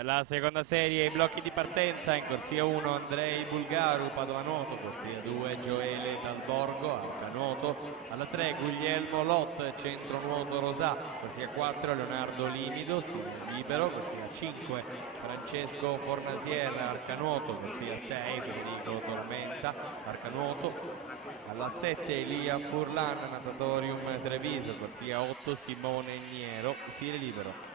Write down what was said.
Per la seconda serie i blocchi di partenza: in corsia 1 Andrei Bulgaru, Padova Nuoto; corsia 2 Gioele Dal Borgo, Arca Nuoto; alla 3 Guglielmo Lot, Centro Nuoto Rosà; corsia 4 Leonardo Limido, stile libero; corsia 5 Francesco Fornasier, Arca Nuoto; corsia 6 Federico Tormenta, Arca Nuoto; alla 7 Elia Furlan, Natatorium Treviso; corsia 8 Simone Niero, stile libero.